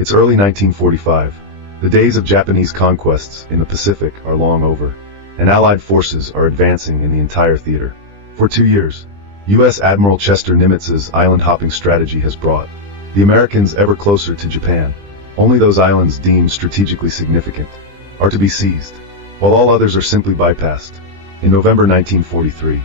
It's early 1945. The days of Japanese conquests in the Pacific are long over, and Allied forces are advancing in the entire theater. For 2 years, U.S. Admiral Chester Nimitz's island-hopping strategy has brought the Americans ever closer to Japan. Only those islands deemed strategically significant are to be seized, while all others are simply bypassed. In November 1943,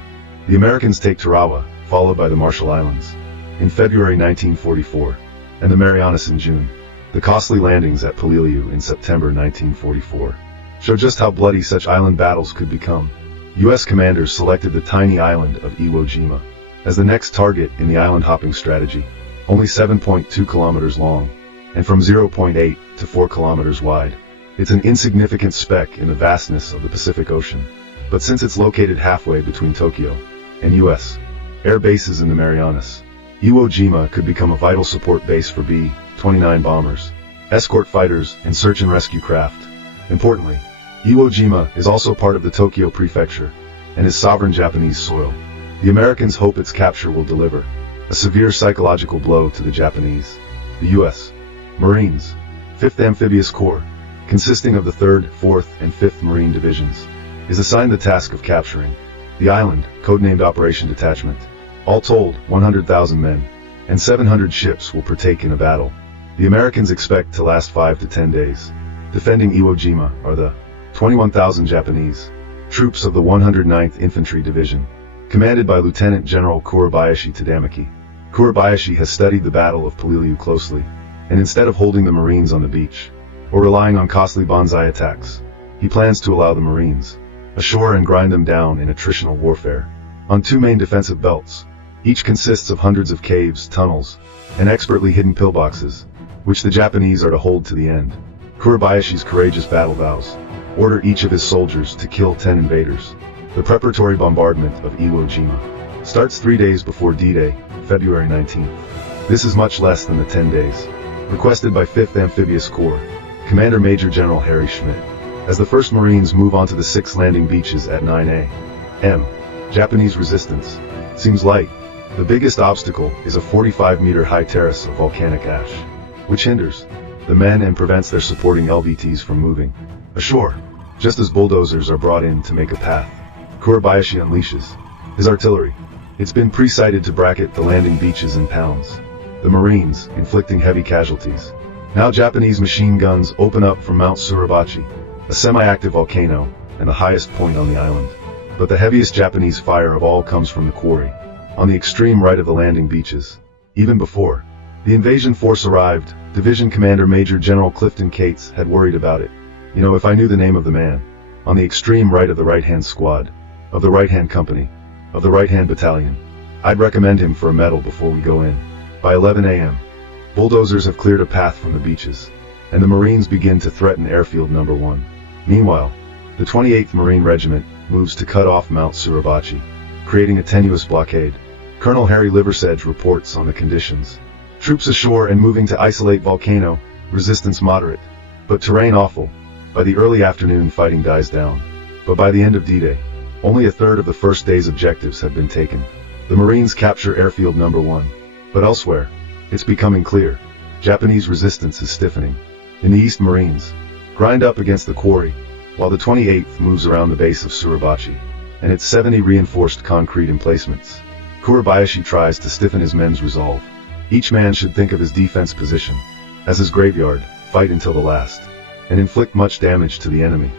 the Americans take Tarawa, followed by the Marshall Islands. In February 1944, and the Marianas in June. The costly landings at Peleliu in September 1944 show just how bloody such island battles could become. U.S. commanders selected the tiny island of Iwo Jima as the next target in the island-hopping strategy, only 7.2 kilometers long, and from 0.8 to 4 kilometers wide. It's an insignificant speck in the vastness of the Pacific Ocean, but since it's located halfway between Tokyo and U.S. air bases in the Marianas, Iwo Jima could become a vital support base for B-29 bombers, escort fighters, and search and rescue craft. Importantly, Iwo Jima is also part of the Tokyo Prefecture and is sovereign Japanese soil. The Americans hope its capture will deliver a severe psychological blow to the Japanese. The U.S. Marines, 5th Amphibious Corps, consisting of the 3rd, 4th, and 5th Marine Divisions, is assigned the task of capturing the island, codenamed Operation Detachment. All told, 100,000 men and 700 ships will partake in a battle. The Americans expect to last 5 to 10 days. Defending Iwo Jima are the 21,000 Japanese troops of the 109th Infantry Division, commanded by Lieutenant General Kurabayashi Tadamaki. Kurabayashi has studied the Battle of Peleliu closely, and instead of holding the Marines on the beach, or relying on costly banzai attacks, he plans to allow the Marines ashore and grind them down in attritional warfare. On 2 main defensive belts, each consists of hundreds of caves, tunnels, and expertly hidden pillboxes, which the Japanese are to hold to the end. Kurabayashi's courageous battle vows order each of his soldiers to kill 10 invaders. The preparatory bombardment of Iwo Jima starts 3 days before D-Day, February 19th. This is much less than the 10 days requested by 5th Amphibious Corps Commander Major General Harry Schmidt. As the 1st Marines move onto the 6 landing beaches at 9 a.m., Japanese resistance seems light. The biggest obstacle is a 45-meter-high terrace of volcanic ash, which hinders the men and prevents their supporting LVTs from moving ashore, just as bulldozers are brought in to make a path. Kurabayashi unleashes his artillery. It's been pre-sighted to bracket the landing beaches in pounds. The Marines, inflicting heavy casualties. Now Japanese machine guns open up from Mount Suribachi, a semi-active volcano, and the highest point on the island. But the heaviest Japanese fire of all comes from the quarry, on the extreme right of the landing beaches. Even before the invasion force arrived, Division Commander Major General Clifton Cates had worried about it. You know, if I knew the name of the man, on the extreme right of the right-hand squad, of the right-hand company, of the right-hand battalion, I'd recommend him for a medal before we go in. By 11 a.m., bulldozers have cleared a path from the beaches, and the Marines begin to threaten Airfield No. 1. Meanwhile, the 28th Marine Regiment moves to cut off Mount Suribachi, creating a tenuous blockade. Colonel Harry Liversedge reports on the conditions. Troops ashore and moving to isolate volcano, resistance moderate, but terrain awful. By the early afternoon fighting dies down, but by the end of D-Day, only a third of the first day's objectives have been taken. The Marines capture Airfield No. 1, but elsewhere, it's becoming clear, Japanese resistance is stiffening. In the East, Marines grind up against the quarry, while the 28th moves around the base of Suribachi and its 70 reinforced concrete emplacements. Kurabayashi tries to stiffen his men's resolve. Each man should think of his defense position as his graveyard, fight until the last, and inflict much damage to the enemy.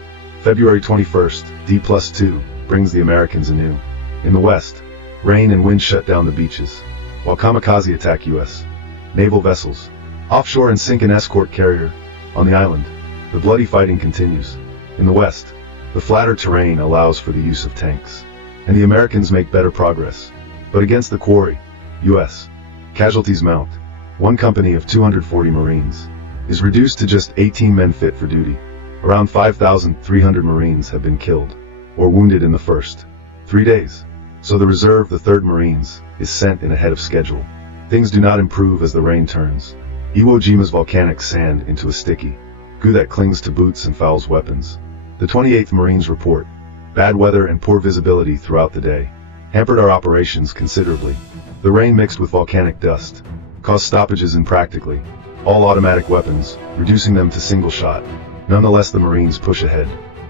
February 21st, D+2, brings the Americans anew. In the west, rain and wind shut down the beaches, while kamikaze attack U.S. naval vessels offshore and sink an escort carrier on the island. The bloody fighting continues. In the west, the flatter terrain allows for the use of tanks, and the Americans make better progress. But against the quarry, U.S. casualties mount. One company of 240 Marines is reduced to just 18 men fit for duty. Around 5,300 Marines have been killed or wounded in the first 3 days. So the reserve, the 3rd Marines, is sent in ahead of schedule. Things do not improve as the rain turns Iwo Jima's volcanic sand into a sticky goo that clings to boots and fouls weapons. The 28th Marines report bad weather and poor visibility throughout the day hampered our operations considerably. The rain mixed with volcanic dust caused stoppages in practically all automatic weapons, reducing them to single shot. Nonetheless, the Marines push ahead.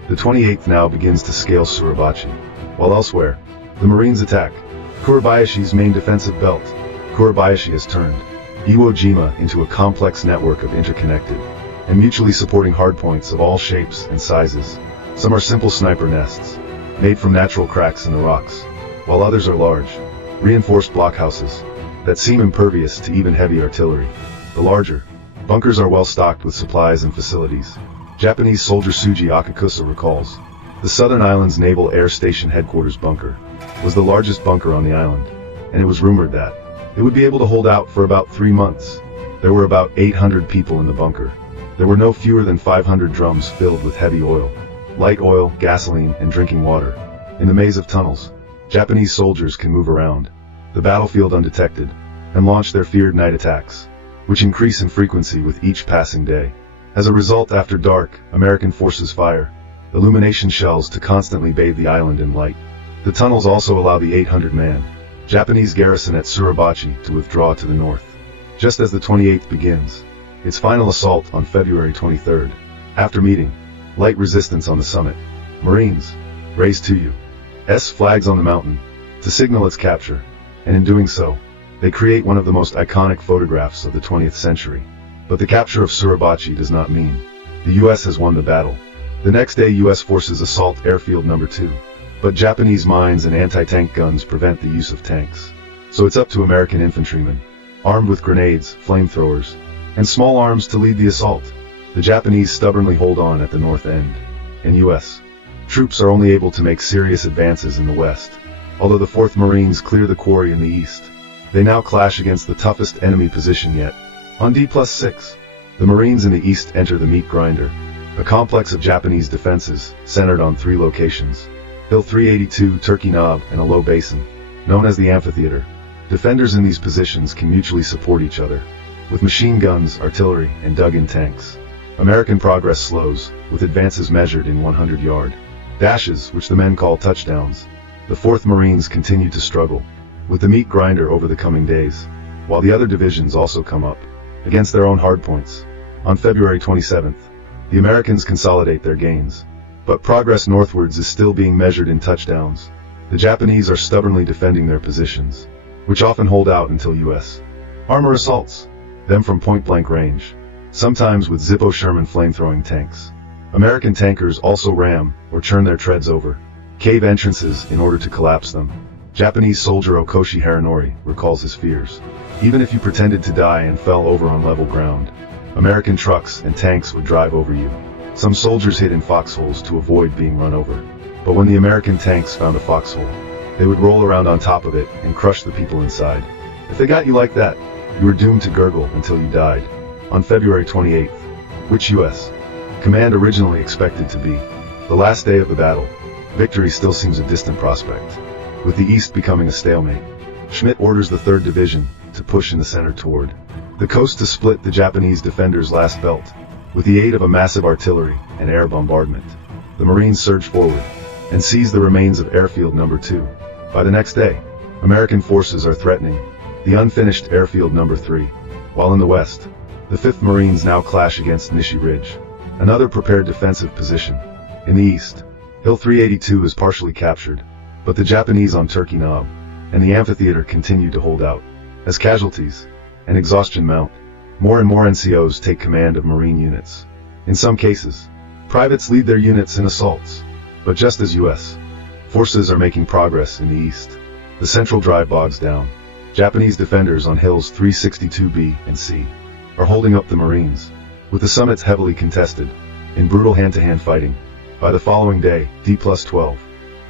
The 28th now begins to scale Suribachi. While elsewhere, the Marines attack Kurabayashi's main defensive belt. Kurabayashi has turned Iwo Jima into a complex network of interconnected and mutually supporting hardpoints of all shapes and sizes. Some are simple sniper nests, made from natural cracks in the rocks, while others are large, reinforced blockhouses that seem impervious to even heavy artillery. The larger bunkers are well stocked with supplies and facilities. Japanese soldier Suji Akakusa recalls, the Southern Islands Naval Air Station Headquarters bunker was the largest bunker on the island, and it was rumored that it would be able to hold out for about 3 months. There were about 800 people in the bunker. There were no fewer than 500 drums filled with heavy oil, light oil, gasoline, and drinking water. In the maze of tunnels, Japanese soldiers can move around the battlefield undetected and launch their feared night attacks, which increase in frequency with each passing day. As a result, after dark, American forces fire illumination shells to constantly bathe the island in light. The tunnels also allow the 800-man Japanese garrison at Suribachi to withdraw to the north. Just as the 28th begins its final assault on February 23rd, after meeting light resistance on the summit, Marines raise to U.S. flags on the mountain to signal its capture, and in doing so, they create one of the most iconic photographs of the 20th century. But the capture of Suribachi does not mean the U.S. has won the battle. The next day, U.S. forces assault Airfield No. 2, but Japanese mines and anti-tank guns prevent the use of tanks. So it's up to American infantrymen, armed with grenades, flamethrowers, and small arms to lead the assault. The Japanese stubbornly hold on at the north end, and U.S. troops are only able to make serious advances in the west. Although the 4th Marines clear the quarry in the east, they now clash against the toughest enemy position yet. On D+6, the Marines in the east enter the Meat Grinder, a complex of Japanese defenses centered on 3 locations: Hill 382, Turkey Knob, and a low basin, known as the Amphitheater. Defenders in these positions can mutually support each other, with machine guns, artillery, and dug-in tanks. American progress slows, with advances measured in 100-yard dashes, which the men call touchdowns. The 4th Marines continue to struggle with the Meat Grinder over the coming days, while the other divisions also come up against their own hardpoints. On February 27th, the Americans consolidate their gains, but progress northwards is still being measured in touchdowns. The Japanese are stubbornly defending their positions, which often hold out until U.S. armor assaults them from point-blank range, sometimes with Zippo Sherman flamethrowing tanks. American tankers also ram or churn their treads over cave entrances in order to collapse them. Japanese soldier Okoshi Haranori recalls his fears. Even if you pretended to die and fell over on level ground, American trucks and tanks would drive over you. Some soldiers hid in foxholes to avoid being run over, but when the American tanks found a foxhole, they would roll around on top of it and crush the people inside. If they got you like that, you were doomed to gurgle until you died. On February 28th, which U.S. command originally expected to be the last day of the battle, victory still seems a distant prospect. With the east becoming a stalemate, Schmidt orders the 3rd Division to push in the center toward the coast to split the Japanese defenders' last belt. With the aid of a massive artillery and air bombardment, the Marines surge forward and seize the remains of Airfield No. 2. By the next day, American forces are threatening the unfinished Airfield No. 3, while in the west, the 5th Marines now clash against Nishi Ridge, another prepared defensive position. In the east, Hill 382 is partially captured, but the Japanese on Turkey Knob and the Amphitheater continue to hold out. As casualties and exhaustion mount, more and more NCOs take command of Marine units. In some cases, privates lead their units in assaults. But just as U.S. forces are making progress in the east, the central drive bogs down. Japanese defenders on hills 362B and C are holding up the Marines, with the summits heavily contested, in brutal hand-to-hand fighting. By the following day, D+12,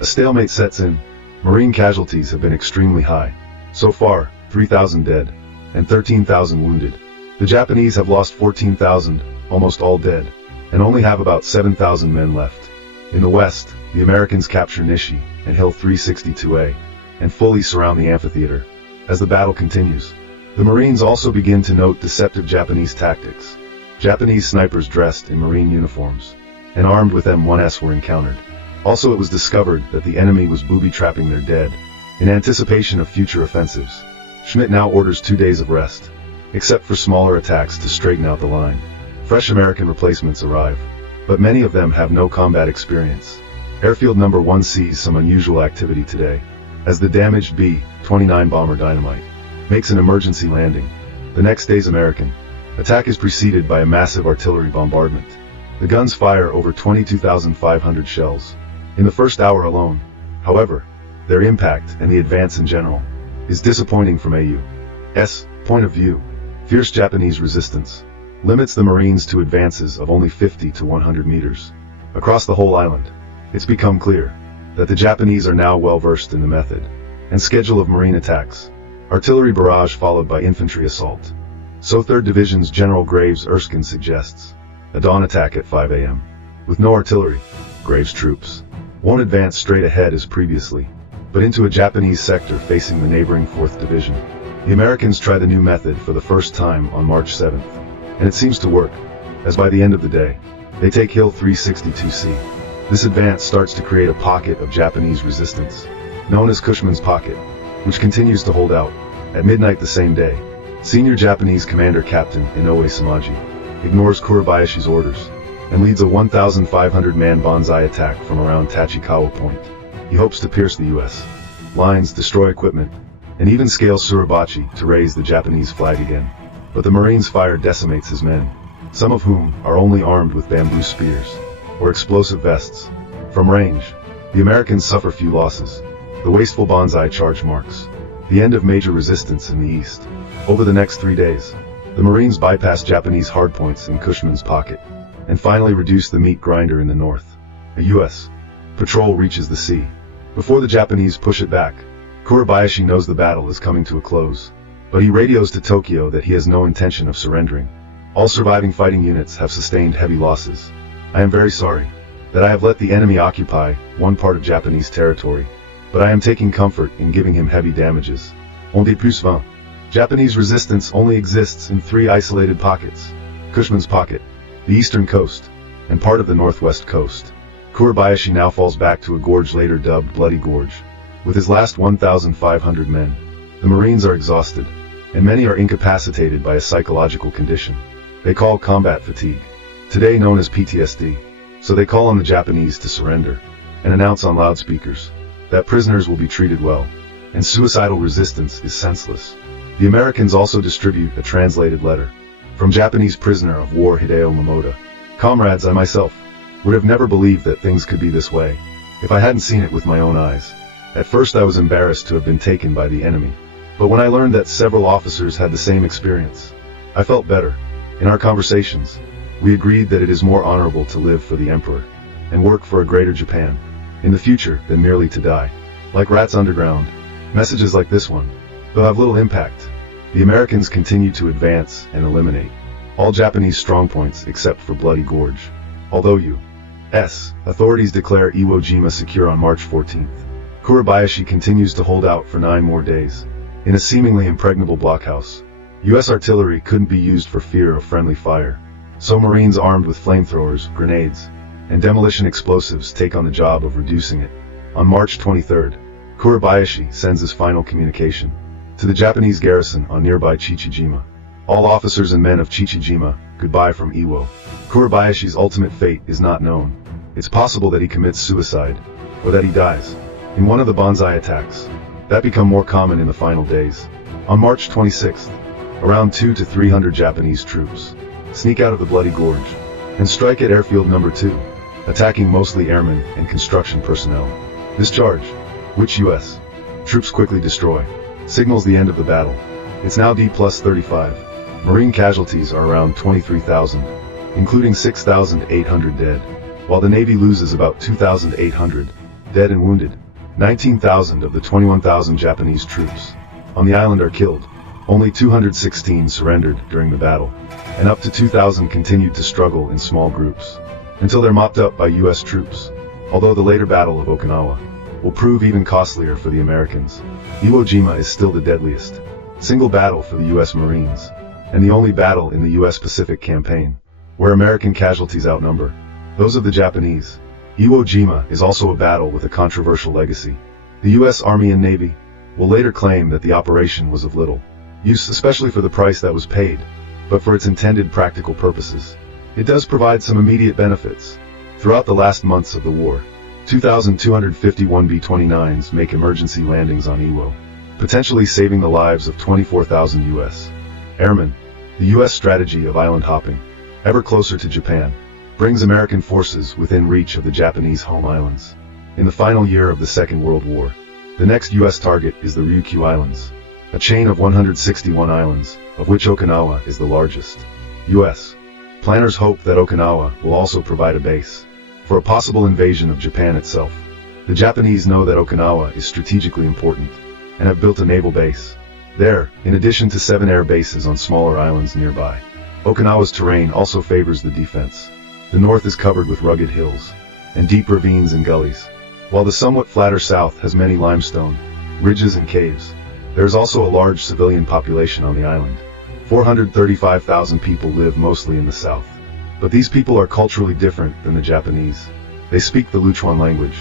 a stalemate sets in. Marine casualties have been extremely high. So far, 3,000 dead, and 13,000 wounded. The Japanese have lost 14,000, almost all dead, and only have about 7,000 men left. In the west, the Americans capture Nishi and Hill 362A, and fully surround the amphitheater. As the battle continues, the Marines also begin to note deceptive Japanese tactics. Japanese snipers dressed in Marine uniforms and armed with M1s were encountered. Also, it was discovered that the enemy was booby-trapping their dead, in anticipation of future offensives. Schmidt now orders 2 days of rest, except for smaller attacks to straighten out the line. Fresh American replacements arrive, but many of them have no combat experience. Airfield Number 1 sees some unusual activity today, as the damaged B-29 bomber Dynamite makes an emergency landing. The next day's American attack is preceded by a massive artillery bombardment. The guns fire over 22,500 shells in the first hour alone. However, their impact and the advance in general is disappointing from AU's point of view. Fierce Japanese resistance limits the Marines to advances of only 50 to 100 meters across the whole island. It's become clear that the Japanese are now well versed in the method and schedule of Marine attacks. Artillery barrage followed by infantry assault. So 3rd Division's General Graves Erskine suggests a dawn attack at 5 a.m. With no artillery, Graves' troops won't advance straight ahead as previously, but into a Japanese sector facing the neighboring 4th Division. The Americans try the new method for the first time on March 7th, and it seems to work, as by the end of the day, they take Hill 362C. This advance starts to create a pocket of Japanese resistance, known as Cushman's Pocket, which continues to hold out. At midnight the same day, senior Japanese commander Captain Inoue Samaji ignores Kurabayashi's orders and leads a 1,500-man banzai attack from around Tachikawa Point. He hopes to pierce the U.S. lines, destroy equipment, and even scale Suribachi to raise the Japanese flag again. But the Marines' fire decimates his men, some of whom are only armed with bamboo spears or explosive vests. From range, the Americans suffer few losses. The wasteful banzai charge marks the end of major resistance in the east. Over the next 3 days, the Marines bypass Japanese hardpoints in Cushman's Pocket and finally reduce the meat grinder in the north. A U.S. patrol reaches the sea before the Japanese push it back. Kurabayashi knows the battle is coming to a close, but he radios to Tokyo that he has no intention of surrendering. All surviving fighting units have sustained heavy losses. I am very sorry that I have let the enemy occupy one part of Japanese territory, but I am taking comfort in giving him heavy damages. On dit plus 20. Japanese resistance only exists in 3 isolated pockets: Cushman's Pocket, the eastern coast, and part of the northwest coast. Kurabayashi now falls back to a gorge later dubbed Bloody Gorge. With his last 1,500 men, the Marines are exhausted, and many are incapacitated by a psychological condition they call combat fatigue, today known as PTSD. So they call on the Japanese to surrender, and announce on loudspeakers that prisoners will be treated well, and suicidal resistance is senseless. The Americans also distribute a translated letter from Japanese prisoner of war Hideo Momoda. Comrades, I myself would have never believed that things could be this way if I hadn't seen it with my own eyes. At first I was embarrassed to have been taken by the enemy, but when I learned that several officers had the same experience, I felt better. In our conversations, we agreed that it is more honorable to live for the Emperor and work for a greater Japan in the future than merely to die. Like rats underground, messages like this one, they'll have little impact. The Americans continue to advance and eliminate all Japanese strongpoints except for Bloody Gorge. Although U.S. authorities declare Iwo Jima secure on March 14th, Kurabayashi continues to hold out for 9 more days in a seemingly impregnable blockhouse. U.S. artillery couldn't be used for fear of friendly fire, so Marines armed with flamethrowers, grenades, and demolition explosives take on the job of reducing it. On March 23rd, Kurabayashi sends his final communication to the Japanese garrison on nearby Chichijima. All officers and men of Chichijima, goodbye from Iwo. Kurabayashi's ultimate fate is not known. It's possible that he commits suicide, or that he dies in one of the banzai attacks that become more common in the final days. On March 26th, around 200 to 300 Japanese troops sneak out of the Bloody Gorge and strike at Airfield Number 2, attacking mostly airmen and construction personnel. This charge, which U.S. troops quickly destroy, signals the end of the battle. It's now D+35. Marine casualties are around 23,000, including 6,800 dead, while the Navy loses about 2,800 dead and wounded. 19,000 of the 21,000 Japanese troops on the island are killed. Only 216 surrendered during the battle, and up to 2,000 continued to struggle in small groups until they're mopped up by U.S. troops. Although the later Battle of Okinawa will prove even costlier for the Americans, Iwo Jima is still the deadliest single battle for the U.S. Marines, and the only battle in the U.S. Pacific Campaign where American casualties outnumber those of the Japanese. Iwo Jima is also a battle with a controversial legacy. The U.S. Army and Navy will later claim that the operation was of little use especially for the price that was paid, but for its intended practical purposes. It does provide some immediate benefits. Throughout the last months of the war, 2,251 B-29s make emergency landings on Iwo, potentially saving the lives of 24,000 U.S. airmen. The U.S. strategy of island hopping, ever closer to Japan, brings American forces within reach of the Japanese home islands. In the final year of the Second World War, the next U.S. target is the Ryukyu Islands, a chain of 161 islands, of which Okinawa is the largest. U.S. planners hope that Okinawa will also provide a base for a possible invasion of Japan itself. The Japanese know that Okinawa is strategically important, and have built a naval base there, in addition to 7 air bases on smaller islands nearby. Okinawa's terrain also favors the defense. The north is covered with rugged hills and deep ravines and gullies, while the somewhat flatter south has many limestone ridges and caves. There is also a large civilian population on the island. 435,000 people live mostly in the south. But these people are culturally different than the Japanese. They speak the Luchuan language,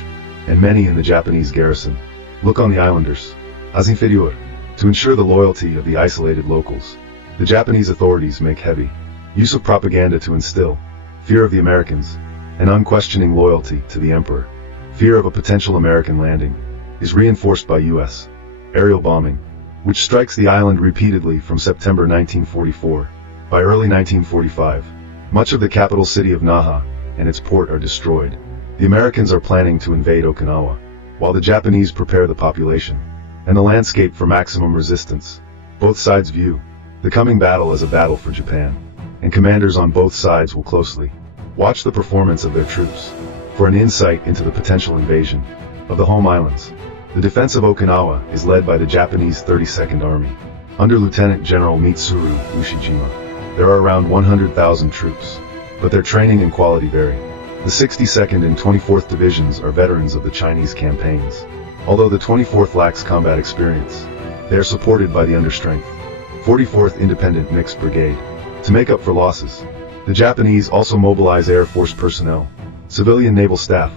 and many in the Japanese garrison look on the islanders as inferior. To ensure the loyalty of the isolated locals, the Japanese authorities make heavy use of propaganda to instill fear of the Americans and unquestioning loyalty to the emperor. Fear of a potential American landing is reinforced by U.S. aerial bombing, which strikes the island repeatedly from September 1944. By early 1945, much of the capital city of Naha and its port are destroyed. The Americans are planning to invade Okinawa, while the Japanese prepare the population and the landscape for maximum resistance. Both sides view the coming battle as a battle for Japan, and commanders on both sides will closely watch the performance of their troops for an insight into the potential invasion of the home islands. The defense of Okinawa is led by the Japanese 32nd Army, under Lieutenant General Mitsuru Ushijima. There are around 100,000 troops, but their training and quality vary. The 62nd and 24th Divisions are veterans of the Chinese campaigns. Although the 24th lacks combat experience, they are supported by the understrength 44th Independent Mixed Brigade to make up for losses. The Japanese also mobilize Air Force personnel, civilian naval staff,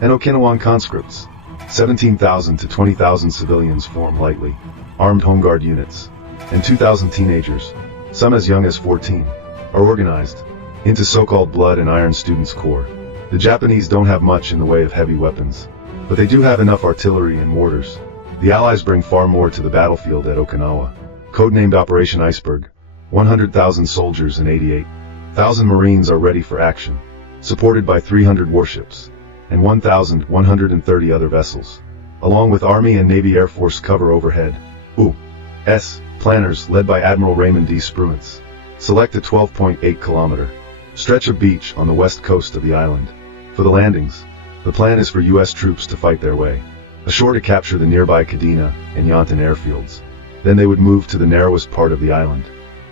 and Okinawan conscripts. 17,000 to 20,000 civilians form lightly armed Home Guard units, and 2,000 teenagers, some as young as 14, are organized into so-called Blood and Iron Students Corps. The Japanese don't have much in the way of heavy weapons, but they do have enough artillery and mortars. The Allies bring far more to the battlefield at Okinawa, codenamed Operation Iceberg. 100,000 soldiers and 88,000 Marines are ready for action, supported by 300 warships and 1,130 other vessels, along with Army and Navy Air Force cover overhead. U.S. planners, led by Admiral Raymond D. Spruance, select a 12.8-kilometer stretch of beach on the west coast of the island. For the landings, the plan is for U.S. troops to fight their way ashore to capture the nearby Kadena and Yontan airfields. Then they would move to the narrowest part of the island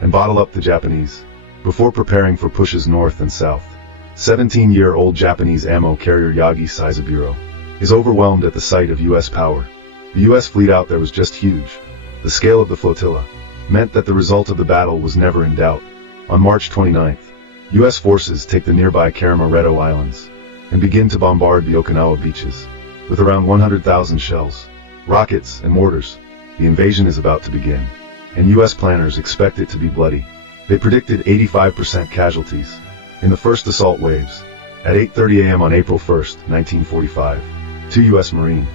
and bottle up the Japanese, before preparing for pushes north and south. 17-year-old Japanese ammo carrier Yagi Saizaburo is overwhelmed at the sight of U.S. power. The U.S. fleet out there was just huge. The scale of the flotilla meant that the result of the battle was never in doubt. On March 29th, U.S. forces take the nearby Karamaretto Islands and begin to bombard the Okinawa beaches with around 100,000 shells, rockets, and mortars. The invasion is about to begin, and U.S. planners expect it to be bloody. They predicted 85% casualties in the first assault waves. At 8:30 a.m. on April 1st, 1945, 2 U.S. Marine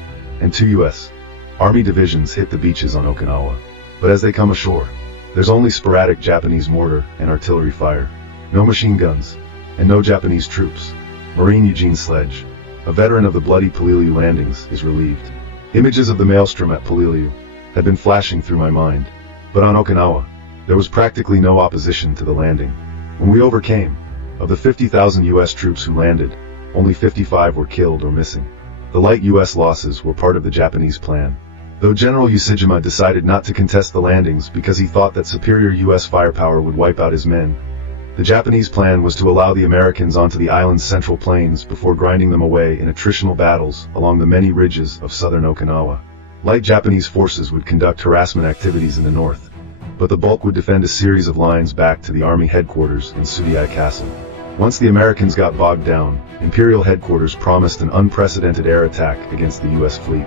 and 2 U.S. Army divisions hit the beaches on Okinawa. But as they come ashore, there's only sporadic Japanese mortar and artillery fire, no machine guns, and no Japanese troops. Marine Eugene Sledge, a veteran of the bloody Peleliu landings, is relieved. Images of the maelstrom at Peleliu had been flashing through my mind, but on Okinawa, there was practically no opposition to the landing. When we overcame, of the 50,000 U.S. troops who landed, only 55 were killed or missing. The light U.S. losses were part of the Japanese plan, though General Ushijima decided not to contest the landings because he thought that superior U.S. firepower would wipe out his men. The Japanese plan was to allow the Americans onto the island's central plains before grinding them away in attritional battles along the many ridges of southern Okinawa. Light Japanese forces would conduct harassment activities in the north, but the bulk would defend a series of lines back to the Army headquarters in Sudiai Castle. Once the Americans got bogged down, Imperial headquarters promised an unprecedented air attack against the U.S. fleet.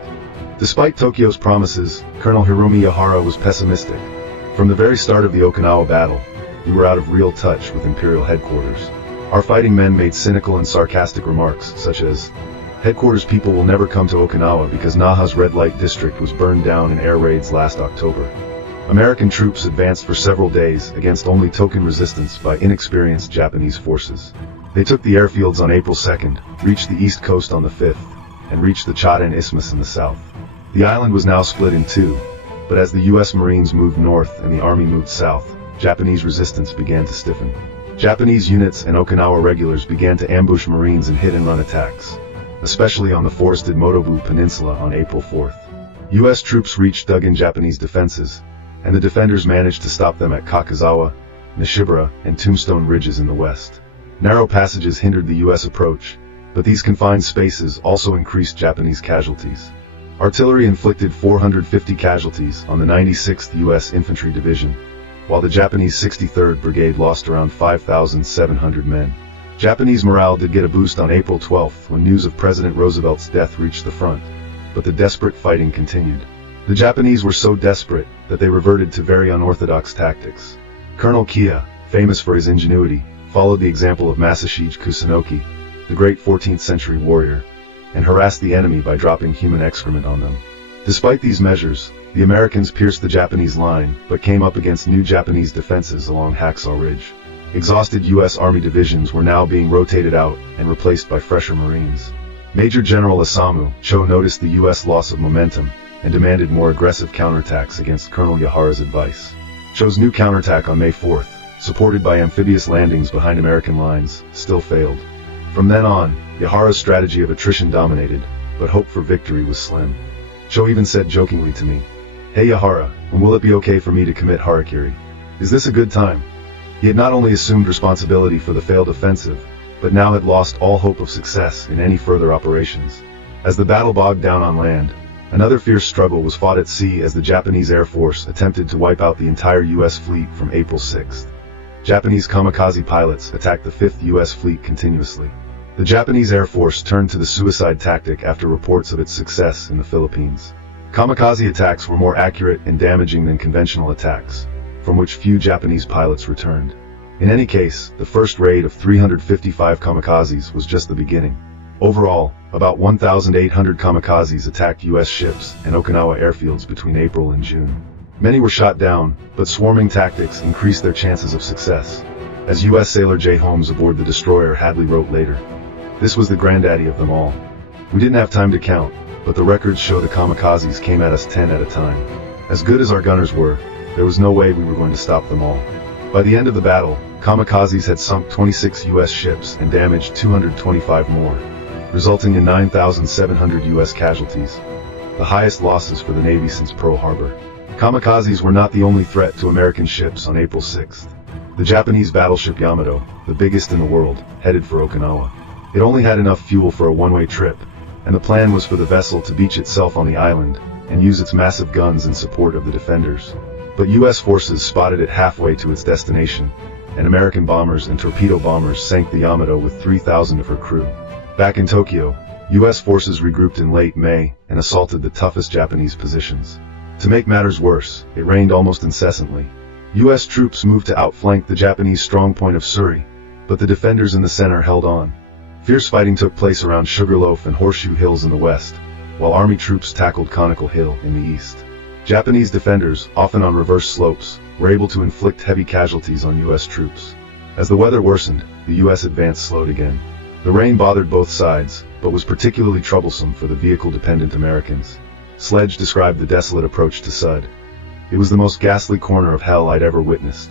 Despite Tokyo's promises, Colonel Hiromi Yahara was pessimistic. From the very start of the Okinawa battle, we were out of real touch with Imperial headquarters. Our fighting men made cynical and sarcastic remarks, such as, "Headquarters people will never come to Okinawa because Naha's red light district was burned down in air raids last October." American troops advanced for several days against only token resistance by inexperienced Japanese forces. They took the airfields on April 2nd, reached the east coast on the 5th, and reached the Chaden Isthmus in the south. The island was now split in two, but as the U.S. Marines moved north and the Army moved south, Japanese resistance began to stiffen. Japanese units and Okinawa regulars began to ambush Marines in hit-and-run attacks, especially on the forested Motobu Peninsula on April 4th. U.S. troops reached dug-in Japanese defenses, and the defenders managed to stop them at Kakizawa, Nishibara, and Tombstone Ridges in the west. Narrow passages hindered the U.S. approach, but these confined spaces also increased Japanese casualties. Artillery inflicted 450 casualties on the 96th U.S. Infantry Division, while the Japanese 63rd Brigade lost around 5,700 men. Japanese morale did get a boost on April 12th when news of President Roosevelt's death reached the front, but the desperate fighting continued. The Japanese were so desperate that they reverted to very unorthodox tactics. Colonel Kiya, famous for his ingenuity, followed the example of Masashige Kusunoki, the great 14th century warrior, and harassed the enemy by dropping human excrement on them. Despite these measures, the Americans pierced the Japanese line but came up against new Japanese defenses along Hacksaw Ridge. Exhausted U.S. Army divisions were now being rotated out and replaced by fresher Marines. Major General Isamu Cho noticed the U.S. loss of momentum and demanded more aggressive counterattacks against Colonel Yahara's advice. Cho's new counterattack on May 4th, supported by amphibious landings behind American lines, still failed. From then on, Yahara's strategy of attrition dominated, but hope for victory was slim. Cho even said jokingly to me, "Hey Yahara, when will it be okay for me to commit harakiri? Is this a good time?" He had not only assumed responsibility for the failed offensive, but now had lost all hope of success in any further operations. As the battle bogged down on land, another fierce struggle was fought at sea as the Japanese Air Force attempted to wipe out the entire U.S. fleet from April 6th. Japanese kamikaze pilots attacked the 5th U.S. Fleet continuously. The Japanese Air Force turned to the suicide tactic after reports of its success in the Philippines. Kamikaze attacks were more accurate and damaging than conventional attacks, from which few Japanese pilots returned. In any case, the first raid of 355 kamikazes was just the beginning. Overall, about 1,800 kamikazes attacked U.S. ships and Okinawa airfields between April and June. Many were shot down, but swarming tactics increased their chances of success. As U.S. sailor J. Holmes aboard the destroyer Hadley wrote later, "This was the granddaddy of them all. We didn't have time to count, but the records show the kamikazes came at us 10 at a time. As good as our gunners were, there was no way we were going to stop them all." By the end of the battle, kamikazes had sunk 26 U.S. ships and damaged 225 more, resulting in 9,700 U.S. casualties, the highest losses for the Navy since Pearl Harbor. Kamikazes were not the only threat to American ships on April 6th. The Japanese battleship Yamato, the biggest in the world, headed for Okinawa. It only had enough fuel for a one-way trip, and the plan was for the vessel to beach itself on the island and use its massive guns in support of the defenders. But U.S. forces spotted it halfway to its destination, and American bombers and torpedo bombers sank the Yamato with 3,000 of her crew. Back in Tokyo, U.S. forces regrouped in late May and assaulted the toughest Japanese positions. To make matters worse, it rained almost incessantly. U.S. troops moved to outflank the Japanese strongpoint of Suri, but the defenders in the center held on. Fierce fighting took place around Sugarloaf and Horseshoe Hills in the west, while Army troops tackled Conical Hill in the east. Japanese defenders, often on reverse slopes, were able to inflict heavy casualties on U.S. troops. As the weather worsened, the U.S. advance slowed again. The rain bothered both sides, but was particularly troublesome for the vehicle-dependent Americans. Sledge described the desolate approach to Sud. "It was the most ghastly corner of hell I'd ever witnessed.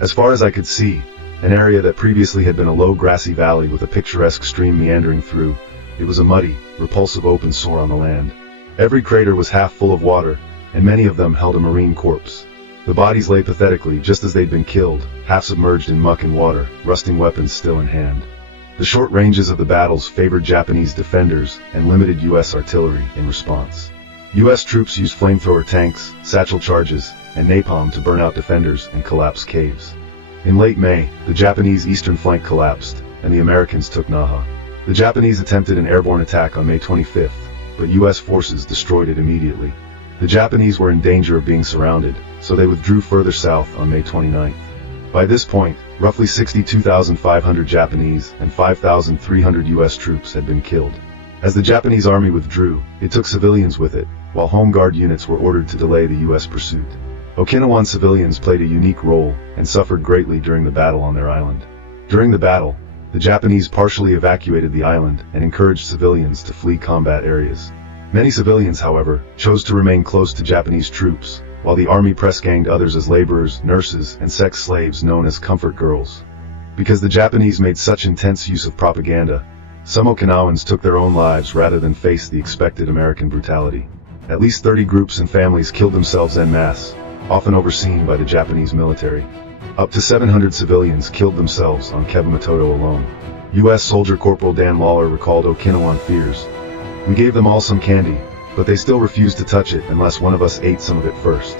As far as I could see, an area that previously had been a low grassy valley with a picturesque stream meandering through, it was a muddy, repulsive open sore on the land. Every crater was half full of water, and many of them held a marine corpse. The bodies lay pathetically just as they'd been killed, half submerged in muck and water, rusting weapons still in hand. The short ranges of the battles favored Japanese defenders and limited U.S. artillery in response. U.S. troops used flamethrower tanks, satchel charges, and napalm to burn out defenders and collapse caves. In late May, the Japanese eastern flank collapsed, and the Americans took Naha. The Japanese attempted an airborne attack on May 25th, but U.S. forces destroyed it immediately. The Japanese were in danger of being surrounded, so they withdrew further south on May 29. By this point, roughly 62,500 Japanese and 5,300 U.S. troops had been killed. As the Japanese army withdrew, it took civilians with it, while Home Guard units were ordered to delay the U.S. pursuit. Okinawan civilians played a unique role and suffered greatly during the battle on their island. During the battle, the Japanese partially evacuated the island and encouraged civilians to flee combat areas. Many civilians, however, chose to remain close to Japanese troops, while the army press-ganged others as laborers, nurses, and sex slaves known as comfort girls. Because the Japanese made such intense use of propaganda, some Okinawans took their own lives rather than face the expected American brutality. At least 30 groups and families killed themselves en masse, often overseen by the Japanese military. Up to 700 civilians killed themselves on Kebumotodo alone. U.S. Soldier Corporal Dan Lawler recalled Okinawan fears. "We gave them all some candy, but they still refused to touch it unless one of us ate some of it first.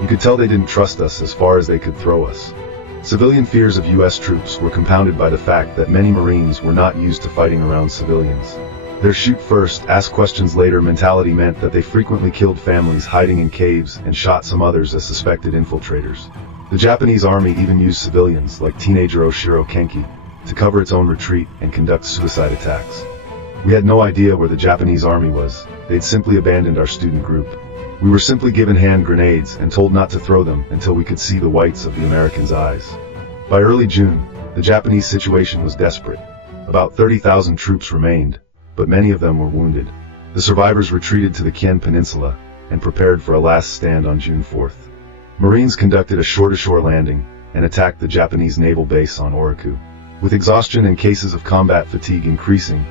You could tell they didn't trust us as far as they could throw us." Civilian fears of U.S. troops were compounded by the fact that many Marines were not used to fighting around civilians. Their shoot first, ask questions later mentality meant that they frequently killed families hiding in caves and shot some others as suspected infiltrators. The Japanese army even used civilians, like teenager Oshiro Kenki, to cover its own retreat and conduct suicide attacks. "We had no idea where the Japanese army was. They'd simply abandoned our student group. We were simply given hand grenades and told not to throw them until we could see the whites of the Americans' eyes." By early June, the Japanese situation was desperate. About 30,000 troops remained, but many of them were wounded. The survivors retreated to the Kien Peninsula and prepared for a last stand on June 4th. Marines conducted a shore-to-shore landing and attacked the Japanese naval base on Oriku. With exhaustion and cases of combat fatigue increasing,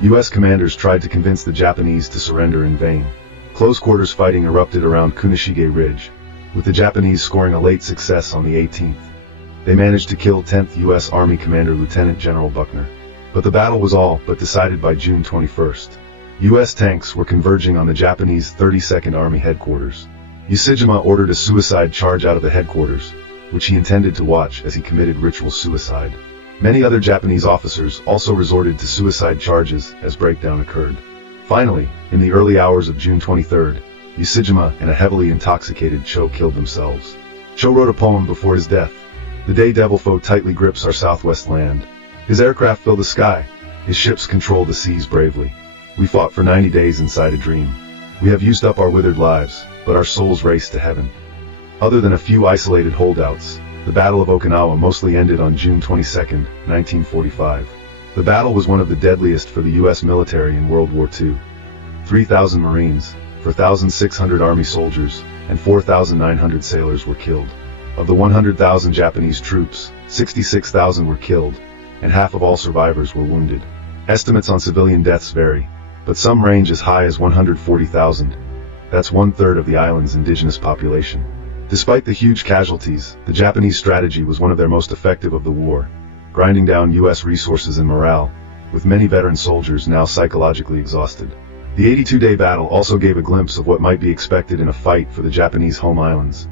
U.S. commanders tried to convince the Japanese to surrender in vain. Close quarters fighting erupted around Kunishige Ridge, with the Japanese scoring a late success on the 18th. They managed to kill 10th U.S. Army Commander Lieutenant General Buckner. But the battle was all but decided by June 21st. U.S. tanks were converging on the Japanese 32nd Army headquarters. Yosijima ordered a suicide charge out of the headquarters, which he intended to watch as he committed ritual suicide. Many other Japanese officers also resorted to suicide charges as breakdown occurred. Finally, in the early hours of June 23rd, Yosijima and a heavily intoxicated Cho killed themselves. Cho wrote a poem before his death. "The day devil foe tightly grips our southwest land. His aircraft fill the sky. His ships control the seas bravely. We fought for 90 days inside a dream. We have used up our withered lives, but our souls race to heaven." Other than a few isolated holdouts, the Battle of Okinawa mostly ended on June 22, 1945. The battle was one of the deadliest for the U.S. military in World War II. 3,000 Marines, 4,600 Army soldiers, and 4,900 sailors were killed. Of the 100,000 Japanese troops, 66,000 were killed, and half of all survivors were wounded. Estimates on civilian deaths vary, but some range as high as 140,000. That's 1/3 of the island's indigenous population. Despite the huge casualties, the Japanese strategy was one of their most effective of the war, grinding down U.S. resources and morale, with many veteran soldiers now psychologically exhausted. The 82-day battle also gave a glimpse of what might be expected in a fight for the Japanese home islands,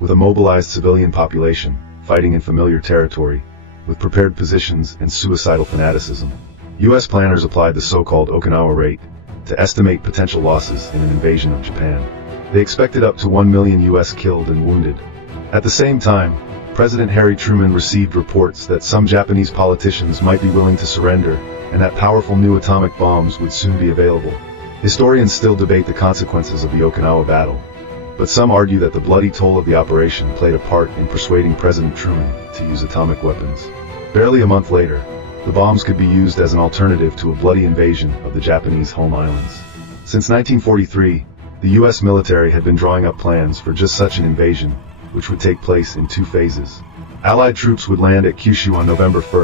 with a mobilized civilian population, fighting in familiar territory, with prepared positions and suicidal fanaticism. U.S. planners applied the so-called Okinawa rate to estimate potential losses in an invasion of Japan. They expected up to 1 million U.S. killed and wounded. At the same time, President Harry Truman received reports that some Japanese politicians might be willing to surrender, and that powerful new atomic bombs would soon be available. Historians still debate the consequences of the Okinawa battle, but some argue that the bloody toll of the operation played a part in persuading President Truman to use atomic weapons. Barely a month later, the bombs could be used as an alternative to a bloody invasion of the Japanese home islands. Since 1943, the U.S. military had been drawing up plans for just such an invasion, which would take place in 2 phases. Allied troops would land at Kyushu on November 1,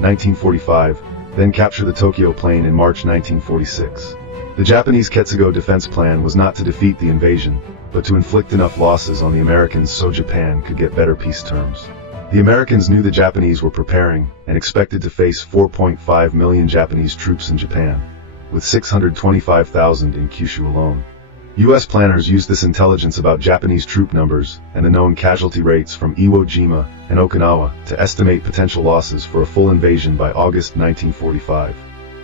1945, then capture the Tokyo Plain in March 1946. The Japanese Ketsugo defense plan was not to defeat the invasion, but to inflict enough losses on the Americans so Japan could get better peace terms. The Americans knew the Japanese were preparing and expected to face 4.5 million Japanese troops in Japan, with 625,000 in Kyushu alone. U.S. planners used this intelligence about Japanese troop numbers and the known casualty rates from Iwo Jima and Okinawa to estimate potential losses for a full invasion by August 1945.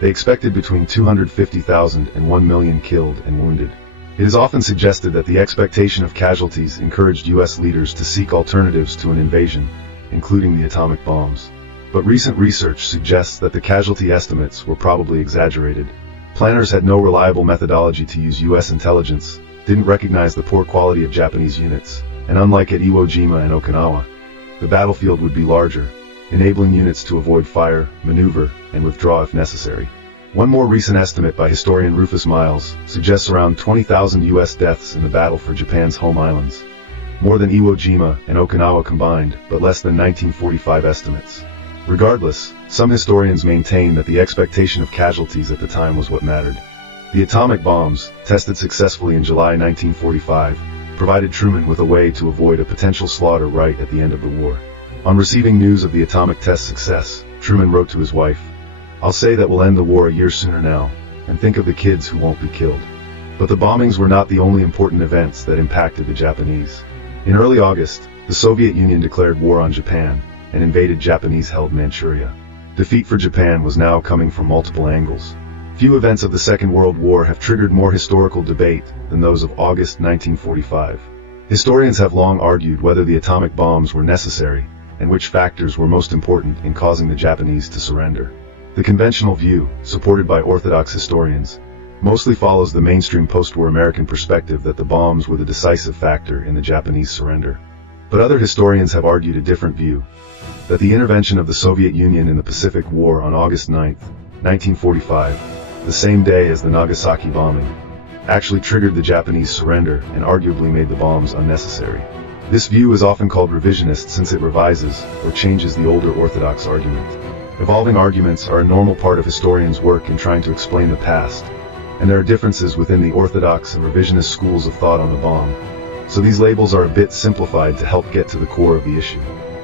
They expected between 250,000 and 1 million killed and wounded. It is often suggested that the expectation of casualties encouraged U.S. leaders to seek alternatives to an invasion, including the atomic bombs. But recent research suggests that the casualty estimates were probably exaggerated. Planners had no reliable methodology to use U.S. intelligence, didn't recognize the poor quality of Japanese units, and unlike at Iwo Jima and Okinawa, the battlefield would be larger, enabling units to avoid fire, maneuver, and withdraw if necessary. One more recent estimate by historian Rufus Miles suggests around 20,000 U.S. deaths in the battle for Japan's home islands. More than Iwo Jima and Okinawa combined, but less than 1945 estimates. Regardless, some historians maintain that the expectation of casualties at the time was what mattered. The atomic bombs, tested successfully in July 1945, provided Truman with a way to avoid a potential slaughter right at the end of the war. On receiving news of the atomic test's success, Truman wrote to his wife, "I'll say that we'll end the war a year sooner now, and think of the kids who won't be killed." But the bombings were not the only important events that impacted the Japanese. In early August, the Soviet Union declared war on Japan and invaded Japanese-held Manchuria. Defeat for Japan was now coming from multiple angles. Few events of the Second World War have triggered more historical debate than those of August 1945. Historians have long argued whether the atomic bombs were necessary, and which factors were most important in causing the Japanese to surrender. The conventional view, supported by Orthodox historians, mostly follows the mainstream post-war American perspective that the bombs were the decisive factor in the Japanese surrender. But other historians have argued a different view, that the intervention of the Soviet Union in the Pacific War on August 9, 1945, the same day as the Nagasaki bombing, actually triggered the Japanese surrender and arguably made the bombs unnecessary. This view is often called revisionist since it revises or changes the older orthodox argument. Evolving arguments are a normal part of historians' work in trying to explain the past, and there are differences within the orthodox and revisionist schools of thought on the bomb, so these labels are a bit simplified to help get to the core of the issue.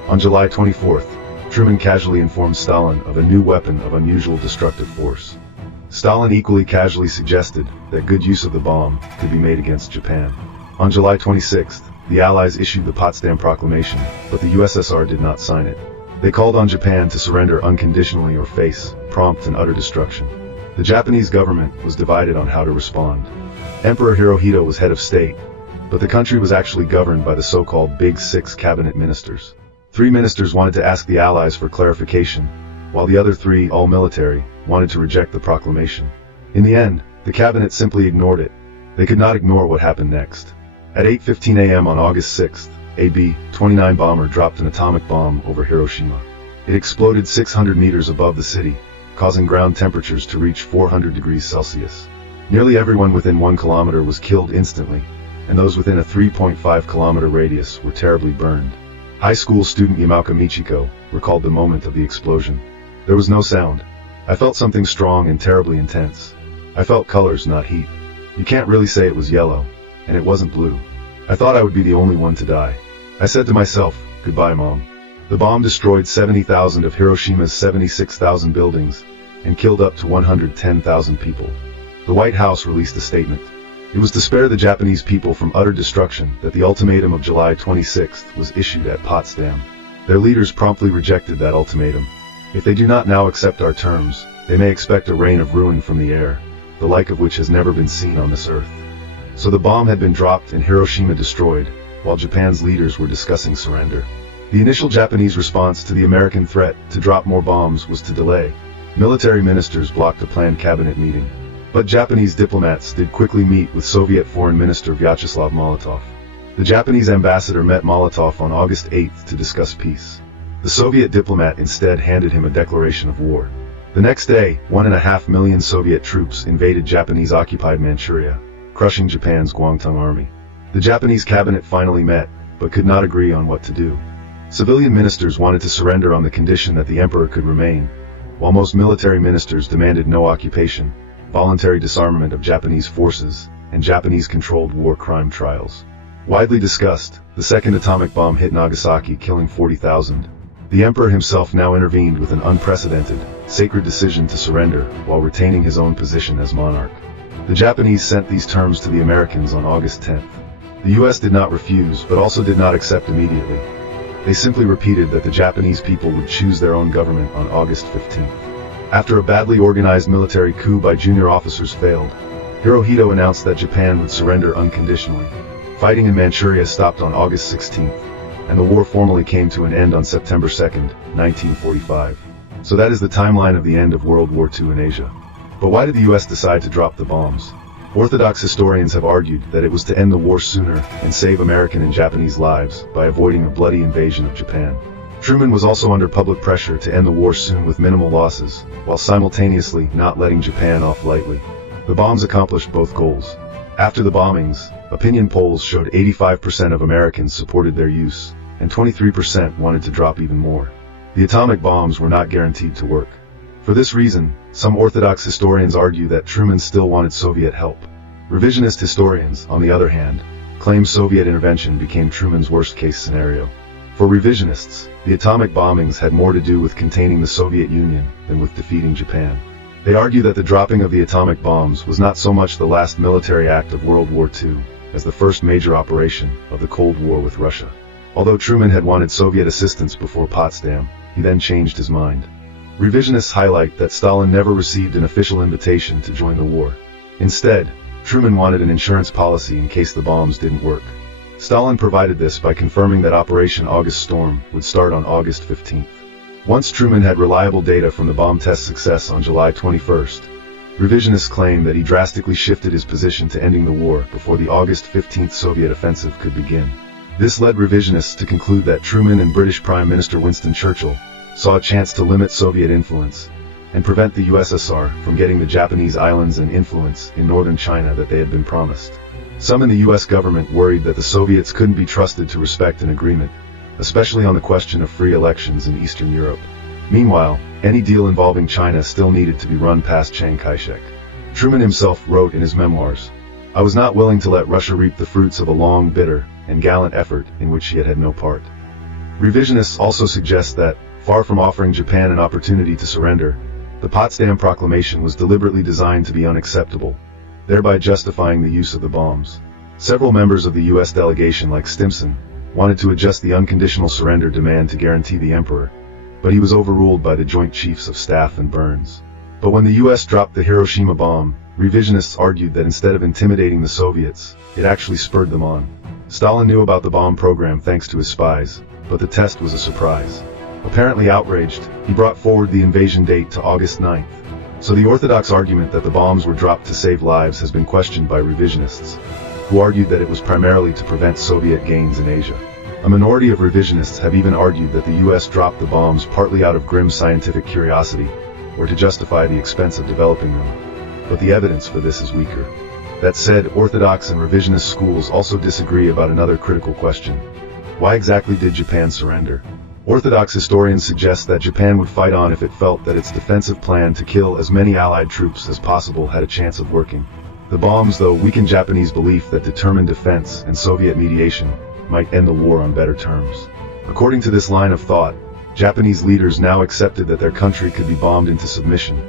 On July 24th, Truman casually informed Stalin of a new weapon of unusual destructive force. Stalin equally casually suggested that good use of the bomb could be made against Japan. On July 26th, the Allies issued the Potsdam Proclamation, but the USSR did not sign it. They called on Japan to surrender unconditionally or face prompt and utter destruction. The Japanese government was divided on how to respond. Emperor Hirohito was head of state, but the country was actually governed by the so-called Big Six cabinet ministers. 3 ministers wanted to ask the Allies for clarification, while the other 3, all military, wanted to reject the proclamation. In the end, the cabinet simply ignored it. They could not ignore what happened next. At 8:15 a.m. on August 6th, a B-29 bomber dropped an atomic bomb over Hiroshima. It exploded 600 meters above the city, causing ground temperatures to reach 400 degrees Celsius. Nearly everyone within 1 kilometer was killed instantly, and those within a 3.5-kilometer radius were terribly burned. High school student Yamaoka Michiko recalled the moment of the explosion. There was no sound. I felt something strong and terribly intense. I felt colors, not heat. You can't really say it was yellow, and it wasn't blue. I thought I would be the only one to die. I said to myself, "Goodbye, Mom." The bomb destroyed 70,000 of Hiroshima's 76,000 buildings and killed up to 110,000 people. The White House released a statement. It was to spare the Japanese people from utter destruction that the ultimatum of July 26th was issued at Potsdam. Their leaders promptly rejected that ultimatum. If they do not now accept our terms, they may expect a rain of ruin from the air, the like of which has never been seen on this earth. So the bomb had been dropped and Hiroshima destroyed, while Japan's leaders were discussing surrender. The initial Japanese response to the American threat to drop more bombs was to delay. Military ministers blocked a planned cabinet meeting. But Japanese diplomats did quickly meet with Soviet Foreign Minister Vyacheslav Molotov. The Japanese ambassador met Molotov on August 8th to discuss peace. The Soviet diplomat instead handed him a declaration of war. The next day, 1.5 million Soviet troops invaded Japanese-occupied Manchuria, crushing Japan's Guangdong army. The Japanese cabinet finally met, but could not agree on what to do. Civilian ministers wanted to surrender on the condition that the emperor could remain, while most military ministers demanded no occupation, voluntary disarmament of Japanese forces, and Japanese-controlled war crime trials. Widely discussed, the second atomic bomb hit Nagasaki, killing 40,000. The emperor himself now intervened with an unprecedented, sacred decision to surrender while retaining his own position as monarch. The Japanese sent these terms to the Americans on August 10th. The US did not refuse but also did not accept immediately. They simply repeated that the Japanese people would choose their own government on August 15th. After a badly organized military coup by junior officers failed, Hirohito announced that Japan would surrender unconditionally. Fighting in Manchuria stopped on August 16th, and the war formally came to an end on September 2nd, 1945. So that is the timeline of the end of World War II in Asia. But why did the US decide to drop the bombs? Orthodox historians have argued that it was to end the war sooner and save American and Japanese lives by avoiding a bloody invasion of Japan. Truman was also under public pressure to end the war soon with minimal losses, while simultaneously not letting Japan off lightly. The bombs accomplished both goals. After the bombings, opinion polls showed 85% of Americans supported their use, and 23% wanted to drop even more. The atomic bombs were not guaranteed to work. For this reason, some Orthodox historians argue that Truman still wanted Soviet help. Revisionist historians, on the other hand, claim Soviet intervention became Truman's worst-case scenario. For revisionists, the atomic bombings had more to do with containing the Soviet Union than with defeating Japan. They argue that the dropping of the atomic bombs was not so much the last military act of World War II, as the first major operation of the Cold War with Russia. Although Truman had wanted Soviet assistance before Potsdam, he then changed his mind. Revisionists highlight that Stalin never received an official invitation to join the war. Instead, Truman wanted an insurance policy in case the bombs didn't work. Stalin provided this by confirming that Operation August Storm would start on August 15th. Once Truman had reliable data from the bomb test success on July 21st, revisionists claim that he drastically shifted his position to ending the war before the August 15th Soviet offensive could begin. This led revisionists to conclude that Truman and British Prime Minister Winston Churchill saw a chance to limit Soviet influence and prevent the USSR from getting the Japanese islands and influence in northern China that they had been promised. Some in the US government worried that the Soviets couldn't be trusted to respect an agreement, especially on the question of free elections in Eastern Europe. Meanwhile, any deal involving China still needed to be run past Chiang Kai-shek. Truman himself wrote in his memoirs, "I was not willing to let Russia reap the fruits of a long, bitter, and gallant effort in which she had had no part." Revisionists also suggest that, far from offering Japan an opportunity to surrender, the Potsdam Proclamation was deliberately designed to be unacceptable, thereby justifying the use of the bombs. Several members of the US delegation, like Stimson, wanted to adjust the unconditional surrender demand to guarantee the emperor, but he was overruled by the Joint Chiefs of Staff and Burns. But when the US dropped the Hiroshima bomb, revisionists argued that instead of intimidating the Soviets, it actually spurred them on. Stalin knew about the bomb program thanks to his spies, but the test was a surprise. Apparently outraged, he brought forward the invasion date to August 9th. So the orthodox argument that the bombs were dropped to save lives has been questioned by revisionists, who argued that it was primarily to prevent Soviet gains in Asia. A minority of revisionists have even argued that the US dropped the bombs partly out of grim scientific curiosity, or to justify the expense of developing them. But the evidence for this is weaker. That said, orthodox and revisionist schools also disagree about another critical question. Why exactly did Japan surrender? Orthodox historians suggest that Japan would fight on if it felt that its defensive plan to kill as many Allied troops as possible had a chance of working. The bombs, though, weakened Japanese belief that determined defense and Soviet mediation might end the war on better terms. According to this line of thought, Japanese leaders now accepted that their country could be bombed into submission,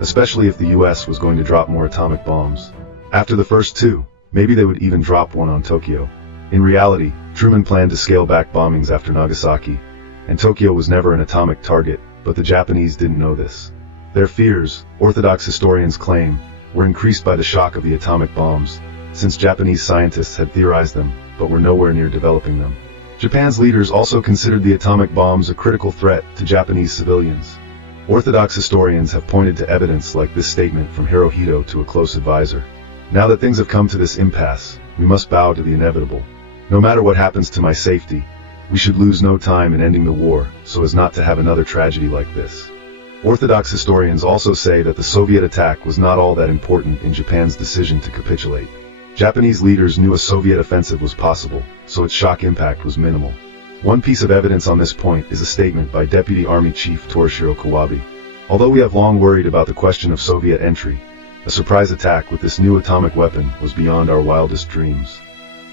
especially if the US was going to drop more atomic bombs. After the first two, maybe they would even drop one on Tokyo. In reality, Truman planned to scale back bombings after Nagasaki, and Tokyo was never an atomic target, but the Japanese didn't know this. Their fears, Orthodox historians claim, were increased by the shock of the atomic bombs, since Japanese scientists had theorized them, but were nowhere near developing them. Japan's leaders also considered the atomic bombs a critical threat to Japanese civilians. Orthodox historians have pointed to evidence like this statement from Hirohito to a close advisor. "Now that things have come to this impasse, we must bow to the inevitable. No matter what happens to my safety, we should lose no time in ending the war, so as not to have another tragedy like this." Orthodox historians also say that the Soviet attack was not all that important in Japan's decision to capitulate. Japanese leaders knew a Soviet offensive was possible, so its shock impact was minimal. One piece of evidence on this point is a statement by Deputy Army Chief Torishiro Kawabe. "Although we have long worried about the question of Soviet entry, a surprise attack with this new atomic weapon was beyond our wildest dreams."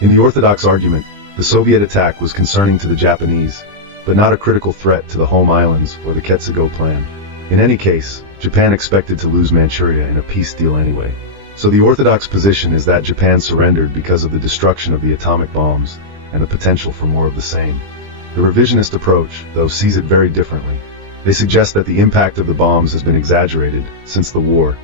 In the Orthodox argument, the Soviet attack was concerning to the Japanese, but not a critical threat to the home islands or the Ketsugo Plan. In any case, Japan expected to lose Manchuria in a peace deal anyway. So the Orthodox position is that Japan surrendered because of the destruction of the atomic bombs, and the potential for more of the same. The revisionist approach, though, sees it very differently. They suggest that the impact of the bombs has been exaggerated since the war,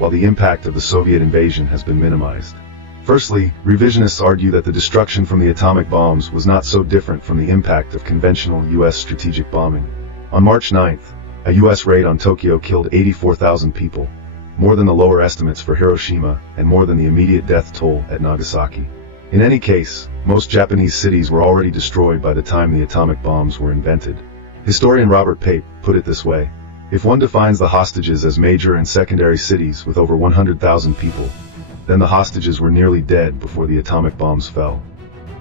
while the impact of the Soviet invasion has been minimized. Firstly, revisionists argue that the destruction from the atomic bombs was not so different from the impact of conventional U.S. strategic bombing. On March 9th, a U.S. raid on Tokyo killed 84,000 people, more than the lower estimates for Hiroshima and more than the immediate death toll at Nagasaki. In any case, most Japanese cities were already destroyed by the time the atomic bombs were invented. Historian Robert Pape put it this way: if one defines the hostages as major and secondary cities with over 100,000 people, then the hostages were nearly dead before the atomic bombs fell.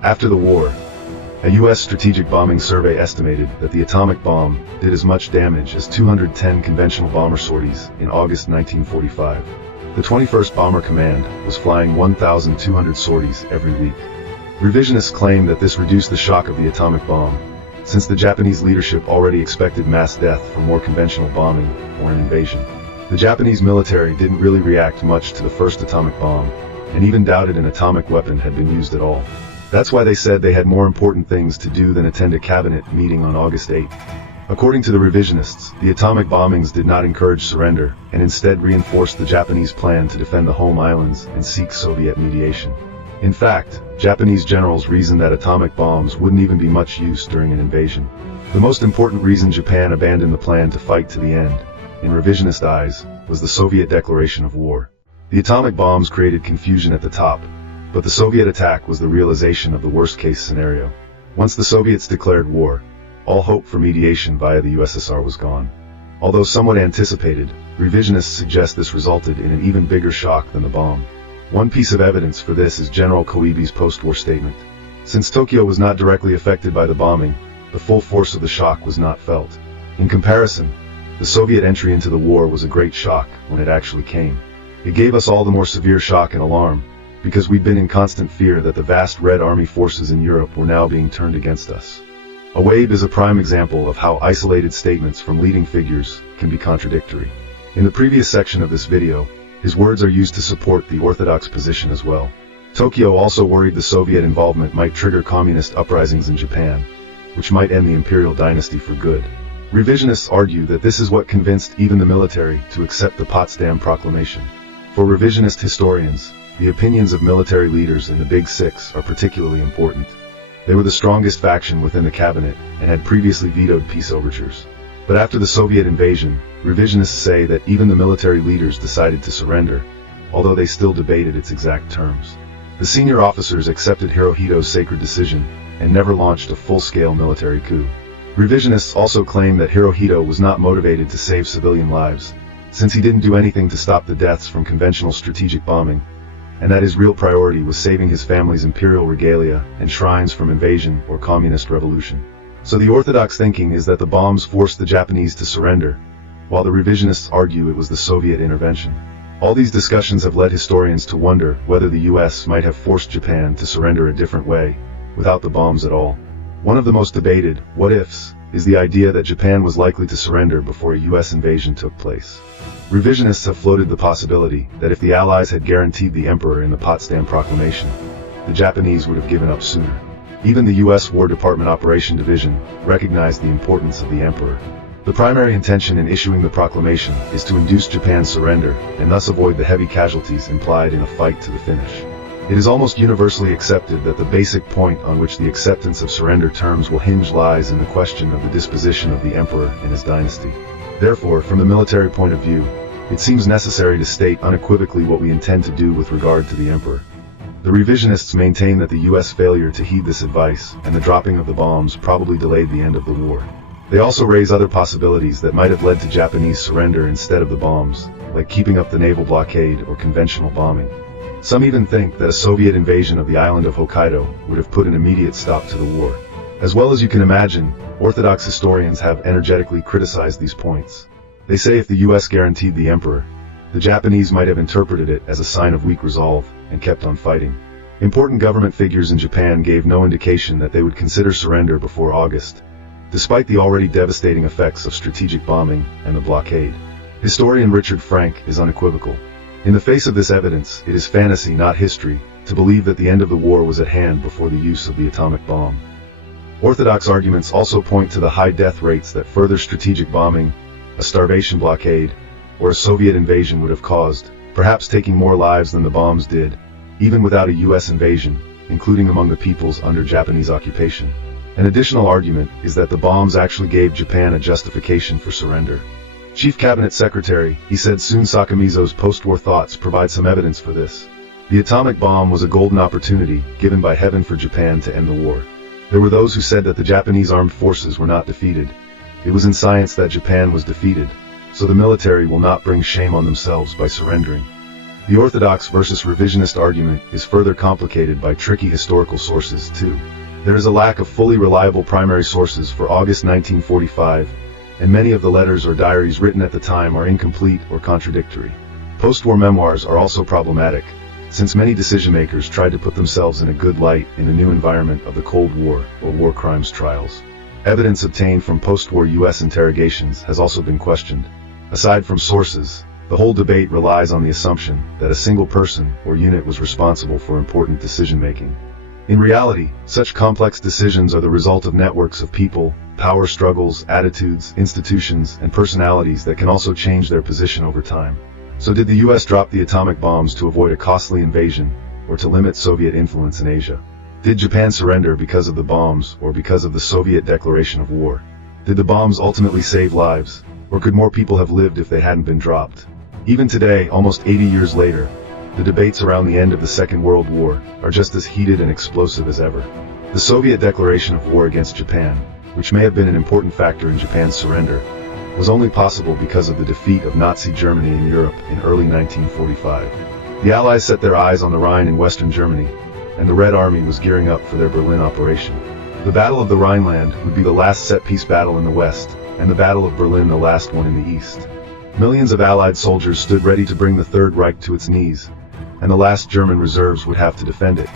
After the war, a U.S. strategic bombing survey estimated that the atomic bomb did as much damage as 210 conventional bomber sorties in August 1945. The 21st Bomber Command was flying 1,200 sorties every week. Revisionists claim that this reduced the shock of the atomic bomb, since the Japanese leadership already expected mass death from more conventional bombing or an invasion. The Japanese military didn't really react much to the first atomic bomb, and even doubted an atomic weapon had been used at all. That's why they said they had more important things to do than attend a cabinet meeting on August 8. According to the revisionists, the atomic bombings did not encourage surrender, and instead reinforced the Japanese plan to defend the home islands and seek Soviet mediation. In fact, Japanese generals reasoned that atomic bombs wouldn't even be much use during an invasion. The most important reason Japan abandoned the plan to fight to the end, in revisionist eyes, was the Soviet declaration of war. The atomic bombs created confusion at the top, but the Soviet attack was the realization of the worst-case scenario. Once the Soviets declared war, all hope for mediation via the USSR was gone. Although somewhat anticipated, revisionists suggest this resulted in an even bigger shock than the bomb. One piece of evidence for this is General Koibe's post-war statement. Since Tokyo was not directly affected by the bombing, the full force of the shock was not felt. In comparison, the Soviet entry into the war was a great shock when it actually came. It gave us all the more severe shock and alarm, because we'd been in constant fear that the vast Red Army forces in Europe were now being turned against us. Awabe is a prime example of how isolated statements from leading figures can be contradictory. In the previous section of this video, his words are used to support the orthodox position as well. Tokyo also worried the Soviet involvement might trigger communist uprisings in Japan, which might end the imperial dynasty for good. Revisionists argue that this is what convinced even the military to accept the Potsdam Proclamation. For revisionist historians, the opinions of military leaders in the Big Six are particularly important. They were the strongest faction within the cabinet and had previously vetoed peace overtures. But after the Soviet invasion, revisionists say that even the military leaders decided to surrender, although they still debated its exact terms. The senior officers accepted Hirohito's sacred decision and never launched a full-scale military coup. Revisionists also claim that Hirohito was not motivated to save civilian lives, since he didn't do anything to stop the deaths from conventional strategic bombing, and that his real priority was saving his family's imperial regalia and shrines from invasion or communist revolution. So the orthodox thinking is that the bombs forced the Japanese to surrender, while the revisionists argue it was the Soviet intervention. All these discussions have led historians to wonder whether the US might have forced Japan to surrender a different way, without the bombs at all. One of the most debated what-ifs is the idea that Japan was likely to surrender before a US invasion took place. Revisionists have floated the possibility that if the Allies had guaranteed the Emperor in the Potsdam Proclamation, the Japanese would have given up sooner. Even the U.S. War Department Operation Division recognized the importance of the Emperor. The primary intention in issuing the proclamation is to induce Japan's surrender and thus avoid the heavy casualties implied in a fight to the finish. It is almost universally accepted that the basic point on which the acceptance of surrender terms will hinge lies in the question of the disposition of the Emperor and his dynasty. Therefore, from the military point of view, it seems necessary to state unequivocally what we intend to do with regard to the Emperor. The revisionists maintain that the U.S. failure to heed this advice and the dropping of the bombs probably delayed the end of the war. They also raise other possibilities that might have led to Japanese surrender instead of the bombs, like keeping up the naval blockade or conventional bombing. Some even think that a Soviet invasion of the island of Hokkaido would have put an immediate stop to the war. As well as you can imagine, Orthodox historians have energetically criticized these points. They say if the U.S. guaranteed the Emperor, the Japanese might have interpreted it as a sign of weak resolve and kept on fighting. Important government figures in Japan gave no indication that they would consider surrender before August, despite the already devastating effects of strategic bombing and the blockade. Historian Richard Frank is unequivocal. In the face of this evidence, it is fantasy, not history, to believe that the end of the war was at hand before the use of the atomic bomb. Orthodox arguments also point to the high death rates that further strategic bombing, a starvation blockade, or a Soviet invasion would have caused, perhaps taking more lives than the bombs did, even without a US invasion, including among the peoples under Japanese occupation. An additional argument is that the bombs actually gave Japan a justification for surrender. Chief Cabinet Secretary Isetsun Sakamizo's post-war thoughts provide some evidence for this. The atomic bomb was a golden opportunity given by heaven for Japan to end the war. There were those who said that the Japanese armed forces were not defeated. It was in science that Japan was defeated, so the military will not bring shame on themselves by surrendering. The orthodox versus revisionist argument is further complicated by tricky historical sources too. There is a lack of fully reliable primary sources for August 1945, and many of the letters or diaries written at the time are incomplete or contradictory. Post-war memoirs are also problematic, since many decision-makers tried to put themselves in a good light in the new environment of the Cold War or war crimes trials. Evidence obtained from post-war US interrogations has also been questioned. Aside from sources, the whole debate relies on the assumption that a single person or unit was responsible for important decision-making. In reality, such complex decisions are the result of networks of people, power struggles, attitudes, institutions, and personalities that can also change their position over time. So did the US drop the atomic bombs to avoid a costly invasion, or to limit Soviet influence in Asia? Did Japan surrender because of the bombs, or because of the Soviet declaration of war? Did the bombs ultimately save lives, or could more people have lived if they hadn't been dropped? Even today, almost 80 years later, the debates around the end of the Second World War are just as heated and explosive as ever. The Soviet declaration of war against Japan, which may have been an important factor in Japan's surrender, was only possible because of the defeat of Nazi Germany in Europe in early 1945. The Allies set their eyes on the Rhine in Western Germany, and the Red Army was gearing up for their Berlin operation. The Battle of the Rhineland would be the last set-piece battle in the West, and the Battle of Berlin the last one in the East. Millions of Allied soldiers stood ready to bring the Third Reich to its knees, and the last German reserves would have to defend it.